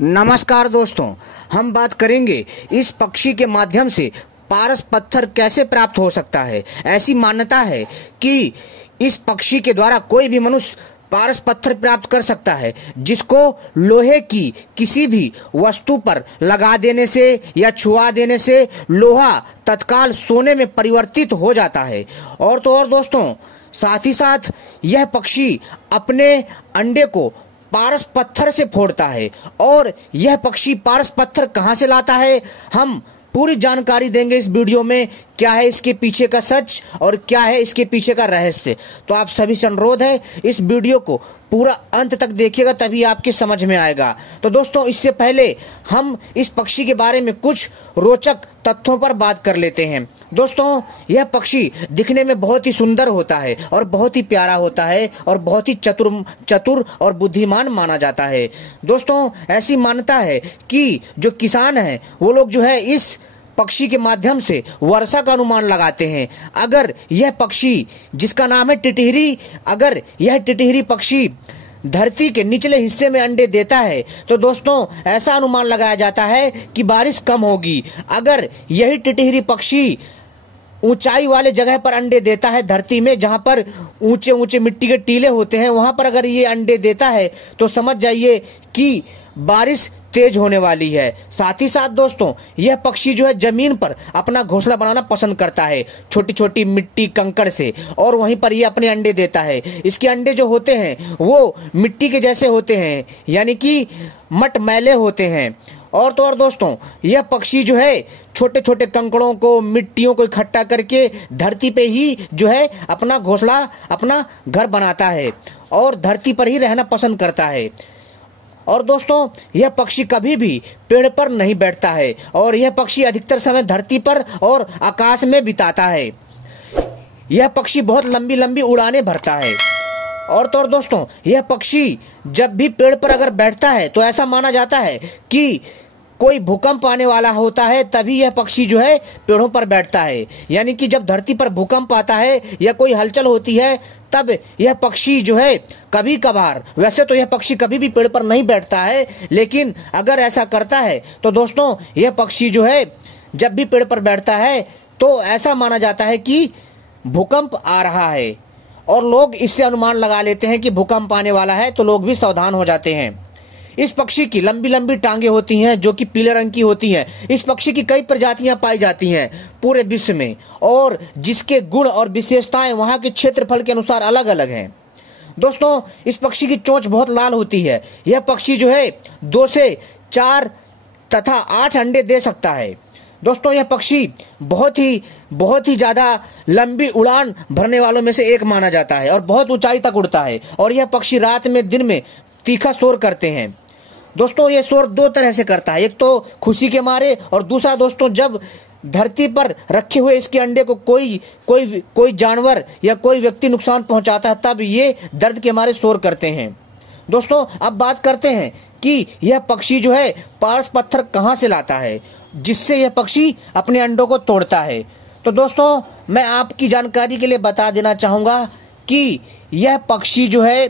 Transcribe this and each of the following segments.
नमस्कार दोस्तों, हम बात करेंगे इस पक्षी के माध्यम से पारस पत्थर कैसे प्राप्त हो सकता है। ऐसी मान्यता है कि इस पक्षी के द्वारा कोई भी मनुष्य पारस पत्थर प्राप्त कर सकता है, जिसको लोहे की किसी भी वस्तु पर लगा देने से या छुआ देने से लोहा तत्काल सोने में परिवर्तित हो जाता है। और तो और दोस्तों, साथ ही साथ यह पक्षी अपने अंडे को पारस पत्थर से फोड़ता है। और यह पक्षी पारस पत्थर कहां से लाता है, हम पूरी जानकारी देंगे इस वीडियो में। क्या है इसके पीछे का सच और क्या है इसके पीछे का रहस्य। तो आप सभी से अनुरोध है, इस वीडियो को पूरा अंत तक देखिएगा, तभी आपके समझ में आएगा। तो दोस्तों, इससे पहले हम इस पक्षी के बारे में कुछ रोचक तथ्यों पर बात कर लेते हैं। दोस्तों, यह पक्षी दिखने में बहुत ही सुंदर होता है और बहुत ही प्यारा होता है और बहुत ही चतुर और बुद्धिमान माना जाता है। दोस्तों, ऐसी मान्यता है कि जो किसान हैं वो लोग जो है इस पक्षी के माध्यम से वर्षा का अनुमान लगाते हैं। अगर यह पक्षी, जिसका नाम है टिटहिरी, अगर यह टिटहिरी पक्षी धरती के निचले हिस्से में अंडे देता है तो दोस्तों ऐसा अनुमान लगाया जाता है कि बारिश कम होगी। अगर यही टिटहिरी पक्षी ऊंचाई वाले जगह पर अंडे देता है, धरती में जहां पर ऊंचे ऊंचे मिट्टी के टीले होते हैं, वहां पर अगर ये अंडे देता है तो समझ जाइए कि बारिश तेज होने वाली है। साथ ही साथ दोस्तों, यह पक्षी जो है जमीन पर अपना घोंसला बनाना पसंद करता है, छोटी छोटी मिट्टी कंकड़ से, और वहीं पर यह अपने अंडे देता है। इसके अंडे जो होते हैं वो मिट्टी के जैसे होते हैं, यानी कि मटमैले होते हैं। और तो और दोस्तों, यह पक्षी जो है छोटे छोटे कंकड़ों को, मिट्टियों को इकट्ठा करके धरती पे ही जो है अपना घोंसला, अपना घर बनाता है और धरती पर ही रहना पसंद करता है। और दोस्तों, यह पक्षी कभी भी पेड़ पर नहीं बैठता है और यह पक्षी अधिकतर समय धरती पर और आकाश में बिताता है। यह पक्षी बहुत लंबी लंबी उड़ानें भरता है। और तो और दोस्तों, यह पक्षी जब भी पेड़ पर अगर बैठता है तो ऐसा माना जाता है कि कोई भूकंप आने वाला होता है, तभी यह पक्षी जो है पेड़ों पर बैठता है। यानी कि जब धरती पर भूकंप आता है या कोई हलचल होती है, तब यह पक्षी जो है कभी कभार, वैसे तो यह पक्षी कभी भी पेड़ पर नहीं बैठता है, लेकिन अगर ऐसा करता है तो दोस्तों यह पक्षी जो है जब भी पेड़ पर बैठता है तो ऐसा माना जाता है कि भूकंप आ रहा है। और लोग इससे अनुमान लगा लेते हैं कि भूकंप आने वाला है, तो लोग भी सावधान हो जाते हैं। इस पक्षी की लंबी लंबी टांगे होती हैं जो कि पीले रंग की होती हैं। इस पक्षी की कई प्रजातियां पाई जाती हैं पूरे विश्व में, और जिसके गुण और विशेषताएं वहां के क्षेत्रफल के अनुसार अलग अलग हैं। दोस्तों, इस पक्षी की चोंच बहुत लाल होती है। यह पक्षी जो है 2 से 4 तथा 8 अंडे दे सकता है। दोस्तों, यह पक्षी बहुत ही ज्यादा लंबी उड़ान भरने वालों में से एक माना जाता है और बहुत ऊंचाई तक उड़ता है। और यह पक्षी रात में, दिन में तीखा शोर करते हैं। दोस्तों, ये शोर 2 तरह से करता है, एक तो खुशी के मारे, और दूसरा दोस्तों जब धरती पर रखे हुए इसके अंडे को कोई जानवर या कोई व्यक्ति नुकसान पहुंचाता है, तब ये दर्द के मारे शोर करते हैं। दोस्तों, अब बात करते हैं कि यह पक्षी जो है पारस पत्थर कहां से लाता है, जिससे यह पक्षी अपने अंडों को तोड़ता है। तो दोस्तों, मैं आपकी जानकारी के लिए बता देना चाहूंगा कि यह पक्षी जो है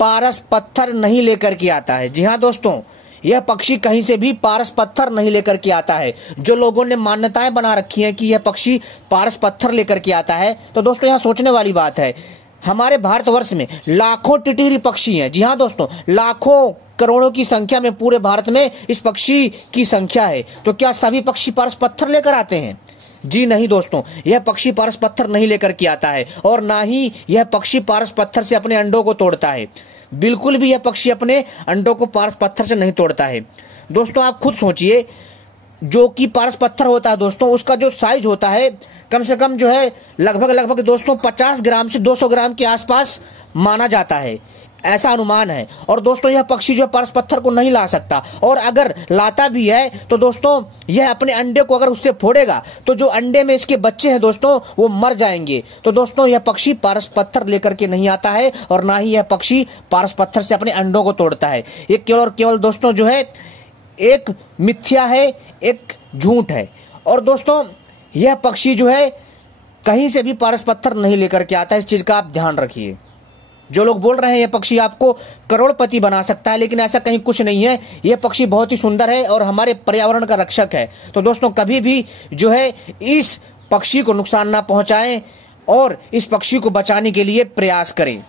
पारस पत्थर नहीं लेकर के आता है। जी हाँ दोस्तों, यह पक्षी कहीं से भी पारस पत्थर नहीं लेकर के आता है। जो लोगों ने मान्यताएं बना रखी हैं कि यह पक्षी पारस पत्थर लेकर के आता है, तो दोस्तों यहाँ सोचने वाली बात है। हमारे भारतवर्ष में लाखों टिटहिरी पक्षी हैं। जी हाँ दोस्तों, लाखों करोड़ों की संख्या में पूरे भारत में इस पक्षी की संख्या है। तो क्या सभी पक्षी पारस पत्थर लेकर आते हैं? जी नहीं दोस्तों, यह पक्षी पारस पत्थर नहीं लेकर के आता है, और ना ही यह पक्षी पारस पत्थर से अपने अंडों को तोड़ता है। बिल्कुल भी यह पक्षी अपने अंडों को पारस पत्थर से नहीं तोड़ता है। दोस्तों, आप खुद सोचिए, जो कि पारस पत्थर होता है दोस्तों, उसका जो साइज होता है कम से कम जो है लगभग दोस्तों 50 ग्राम से 200 ग्राम के आसपास माना जाता है, ऐसा अनुमान है। और दोस्तों, यह पक्षी जो पारस पत्थर को नहीं ला सकता, और अगर लाता भी है तो दोस्तों यह अपने अंडे को अगर उससे फोड़ेगा तो जो अंडे में इसके बच्चे हैं दोस्तों वो मर जाएंगे। तो दोस्तों, यह पक्षी पारस पत्थर लेकर के नहीं आता है, और ना ही यह पक्षी पारस पत्थर से अपने अंडों को तोड़ता है। ये केवल और केवल दोस्तों जो है एक मिथ्या है, एक झूठ है। और दोस्तों, यह पक्षी जो है कहीं से भी पारस पत्थर नहीं लेकर के आता है, इस चीज का आप ध्यान रखिए। जो लोग बोल रहे हैं ये पक्षी आपको करोड़पति बना सकता है, लेकिन ऐसा कहीं कुछ नहीं है। यह पक्षी बहुत ही सुंदर है और हमारे पर्यावरण का रक्षक है। तो दोस्तों कभी भी जो है इस पक्षी को नुकसान ना पहुंचाएं और इस पक्षी को बचाने के लिए प्रयास करें।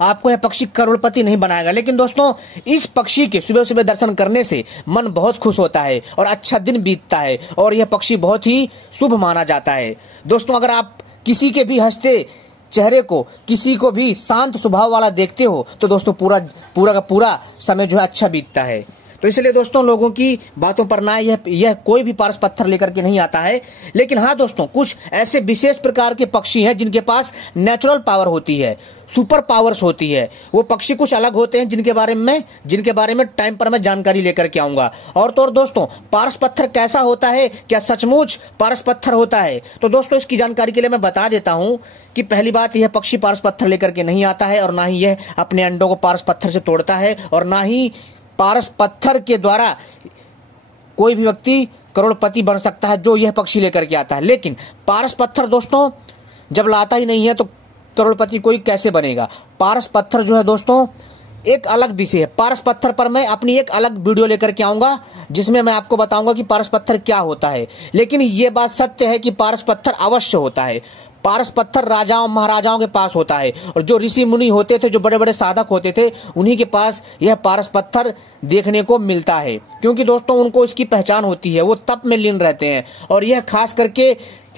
आपको यह पक्षी करोड़पति नहीं बनाएगा, लेकिन दोस्तों इस पक्षी के सुबह सुबह दर्शन करने से मन बहुत खुश होता है और अच्छा दिन बीतता है और यह पक्षी बहुत ही शुभ माना जाता है। दोस्तों अगर आप किसी के भी हंसते चेहरे को, किसी को भी शांत स्वभाव वाला देखते हो तो दोस्तों पूरा का पूरा समय जो है अच्छा बीतता है। तो इसलिए दोस्तों लोगों की बातों पर ना यह कोई भी पारस पत्थर लेकर के नहीं आता है। लेकिन हाँ दोस्तों, कुछ ऐसे विशेष प्रकार के पक्षी हैं जिनके पास नेचुरल पावर होती है, सुपर पावर्स होती है। वो पक्षी कुछ अलग होते हैं जिनके बारे में टाइम पर मैं जानकारी लेकर के आऊंगा। और तो और दोस्तों, पारस पत्थर कैसा होता है, क्या सचमुच पारस पत्थर होता है? तो दोस्तों इसकी जानकारी के लिए मैं बता देता हूं कि पहली बात, यह पक्षी पारस पत्थर लेकर के नहीं आता है और ना ही यह अपने अंडों को पारस पत्थर से तोड़ता है और ना ही पारस पत्थर के द्वारा कोई भी व्यक्ति करोड़पति बन सकता है जो यह पक्षी लेकर के आता है। लेकिन पारस पत्थर दोस्तों जब लाता ही नहीं है तो करोड़पति कोई कैसे बनेगा? पारस पत्थर जो है दोस्तों एक अलग विषय है। पारस पत्थर पर मैं अपनी एक अलग वीडियो लेकर के आऊंगा जिसमें मैं आपको बताऊंगा कि पारस पत्थर क्या होता है। लेकिन यह बात सत्य है कि पारस पत्थर अवश्य होता है। पारस पत्थर राजाओं महाराजाओं के पास होता है और जो ऋषि मुनि होते थे, जो बड़े बड़े साधक होते थे, उन्हीं के पास यह पारस पत्थर देखने को मिलता है। क्योंकि दोस्तों उनको इसकी पहचान होती है, वो तप में लीन रहते हैं और यह खास करके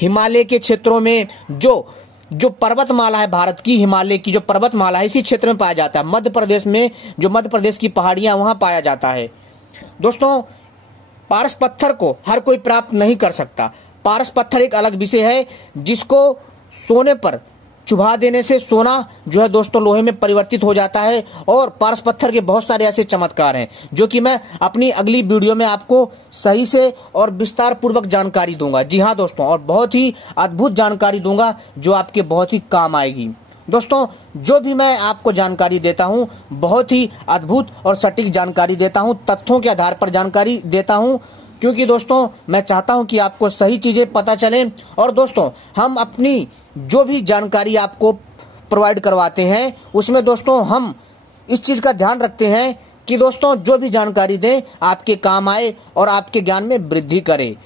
हिमालय के क्षेत्रों में जो पर्वतमाला है, भारत की हिमालय की जो पर्वतमाला है, इसी क्षेत्र में पाया जाता है। मध्य प्रदेश में जो मध्य प्रदेश की पहाड़ियां, वहां पाया जाता है। दोस्तों पारस पत्थर को हर कोई प्राप्त नहीं कर सकता। पारस पत्थर एक अलग विषय है जिसको सोने पर चुभा देने से सोना जो है दोस्तों लोहे में परिवर्तित हो जाता है। और पारस पत्थर के बहुत सारे ऐसे चमत्कार हैं जो कि मैं अपनी अगली वीडियो में आपको सही से और विस्तार पूर्वक जानकारी दूंगा। जी हाँ दोस्तों, और बहुत ही अद्भुत जानकारी दूंगा जो आपके बहुत ही काम आएगी। दोस्तों जो भी मैं आपको जानकारी देता हूं बहुत ही अद्भुत और सटीक जानकारी देता हूं, तथ्यों के आधार पर जानकारी देता हूं, क्योंकि दोस्तों मैं चाहता हूं कि आपको सही चीजें पता चलें। और दोस्तों हम अपनी जो भी जानकारी आपको प्रोवाइड करवाते हैं उसमें दोस्तों हम इस चीज का ध्यान रखते हैं कि दोस्तों जो भी जानकारी दें आपके काम आए और आपके ज्ञान में वृद्धि करे,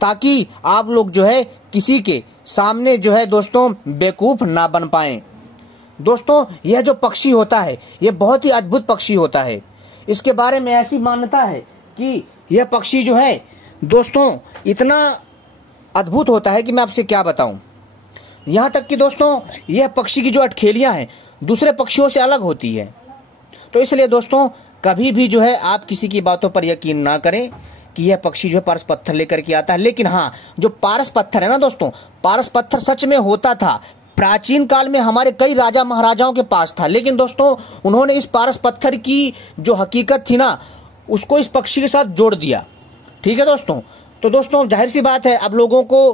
ताकि आप लोग जो है किसी के सामने जो है दोस्तों बेवकूफ ना बन पाएं। दोस्तों यह जो पक्षी होता है यह बहुत ही अद्भुत पक्षी होता है। इसके बारे में ऐसी मान्यता है कि यह पक्षी जो है दोस्तों इतना अद्भुत होता है कि मैं आपसे क्या बताऊं। यहां तक कि दोस्तों यह पक्षी की जो अठखेलियां हैं दूसरे पक्षियों से अलग होती है। तो इसलिए दोस्तों कभी भी जो है आप किसी की बातों पर यकीन ना करें कि यह पक्षी जो है पारस पत्थर लेकर के आता है। लेकिन हाँ, जो पारस पत्थर है ना दोस्तों, पारस पत्थर सच में होता था। प्राचीन काल में हमारे कई राजा महाराजाओं के पास था, लेकिन दोस्तों उन्होंने इस पारस पत्थर की जो हकीकत थी ना उसको इस पक्षी के साथ जोड़ दिया। ठीक है दोस्तों, तो दोस्तों जाहिर सी बात है अब लोगों को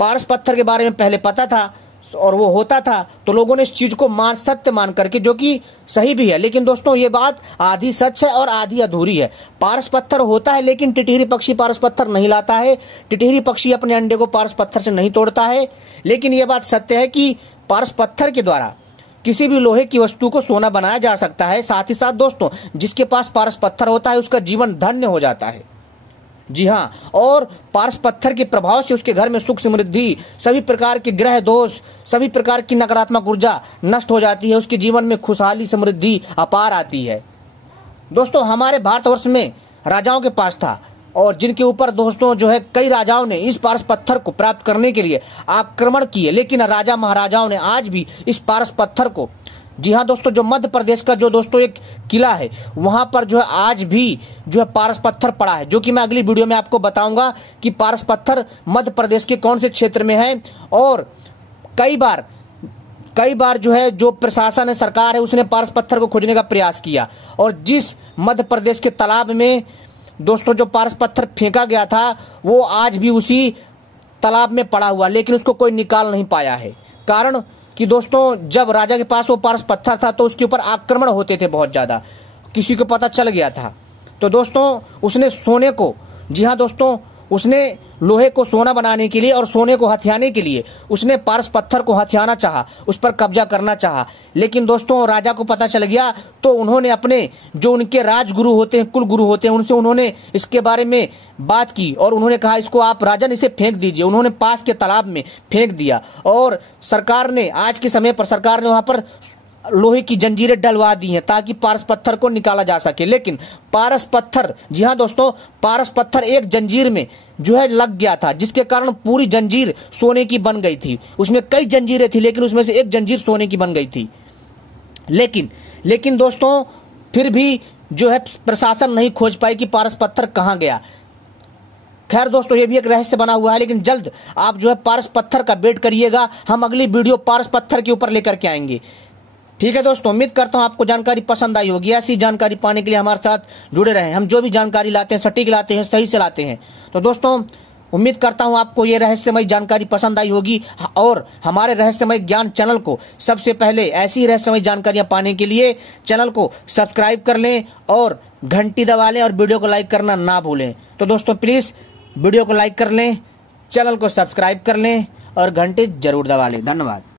पारस पत्थर के बारे में पहले पता था और वो होता था, तो लोगों ने इस चीज को सत्य मान करके, जो कि सही भी है। लेकिन दोस्तों ये बात आधी सच है और आधी अधूरी है। पारस पत्थर होता है लेकिन टिटहरी पक्षी पारस पत्थर नहीं लाता है। टिटहरी पक्षी अपने अंडे को पारस पत्थर से नहीं तोड़ता है। लेकिन यह बात सत्य है कि पारस पत्थर के द्वारा किसी भी लोहे की वस्तु को सोना बनाया जा सकता है। साथ ही साथ दोस्तों जिसके पास पारस पत्थर होता है उसका जीवन धन्य हो जाता है। जी हाँ, और पारस पत्थर के प्रभाव से उसके घर में सुख समृद्धि, सभी प्रकार के ग्रह दोष, सभी प्रकार की नकारात्मक ऊर्जा नष्ट हो जाती है। उसके जीवन में खुशहाली समृद्धि अपार आती है। दोस्तों हमारे भारतवर्ष में राजाओं के पास था और जिनके ऊपर दोस्तों जो है कई राजाओं ने इस पारस पत्थर को प्राप्त करने के लिए आक्रमण किए। लेकिन राजा महाराजाओं ने आज भी इस पारस पत्थर को, जी हाँ दोस्तों, जो मध्य प्रदेश का जो दोस्तों एक किला है वहां पर जो है आज भी जो है पारस पत्थर पड़ा है, जो कि मैं अगली वीडियो में आपको बताऊंगा कि पारस पत्थर मध्य प्रदेश के कौन से क्षेत्र में है। और कई बार जो है जो प्रशासन है, सरकार है, उसने पारस पत्थर को खोजने का प्रयास किया और जिस मध्य प्रदेश के तालाब में दोस्तों जो पारस पत्थर फेंका गया था वो आज भी उसी तालाब में पड़ा हुआ, लेकिन उसको कोई निकाल नहीं पाया है। कारण कि दोस्तों जब राजा के पास वो पारस पत्थर था तो उसके ऊपर आक्रमण होते थे बहुत ज्यादा, किसी को पता चल गया था तो दोस्तों उसने सोने को, जी हाँ दोस्तों, उसने लोहे को सोना बनाने के लिए और सोने को हथियाने के लिए उसने पारस पत्थर को हथियाना चाहा, उस पर कब्जा करना चाहा। लेकिन दोस्तों राजा को पता चल गया, तो उन्होंने अपने जो उनके राजगुरु होते हैं, कुल गुरु होते हैं, उनसे उन्होंने इसके बारे में बात की और उन्होंने कहा इसको आप राजन इसे फेंक दीजिए। उन्होंने पास के तालाब में फेंक दिया और सरकार ने आज के समय पर सरकार ने वहां पर लोहे की जंजीरें डलवा दी हैं ताकि पारस पत्थर को निकाला जा सके। लेकिन पारस पत्थर, जी हाँ दोस्तों, पारस पत्थर एक जंजीर में जो है लग गया था, जिसके कारण पूरी जंजीर सोने की बन गई थी। उसमें कई जंजीरें थी लेकिन उसमें से एक जंजीर सोने की बन गई थी। लेकिन दोस्तों फिर भी जो है प्रशासन नहीं खोज पाई कि पारस पत्थर कहां गया। खैर दोस्तों ये भी एक रहस्य बना हुआ है, लेकिन जल्द आप जो है पारस पत्थर का वेट करिएगा। हम अगली वीडियो पारस पत्थर के ऊपर लेकर के आएंगे। ठीक है दोस्तों, उम्मीद करता हूं आपको जानकारी पसंद आई होगी। ऐसी जानकारी पाने के लिए हमारे साथ जुड़े रहें। हम जो भी जानकारी लाते हैं सटीक लाते हैं, सही से लाते हैं। तो दोस्तों उम्मीद करता हूं आपको ये रहस्यमय जानकारी पसंद आई होगी और हमारे रहस्यमय ज्ञान चैनल को सबसे पहले ऐसी रहस्यमय जानकारियां पाने के लिए चैनल को सब्सक्राइब कर लें और घंटी दबा लें और वीडियो को लाइक करना ना भूलें। तो दोस्तों प्लीज वीडियो को लाइक कर लें, चैनल को सब्सक्राइब कर लें और घंटी जरूर दबा लें। धन्यवाद।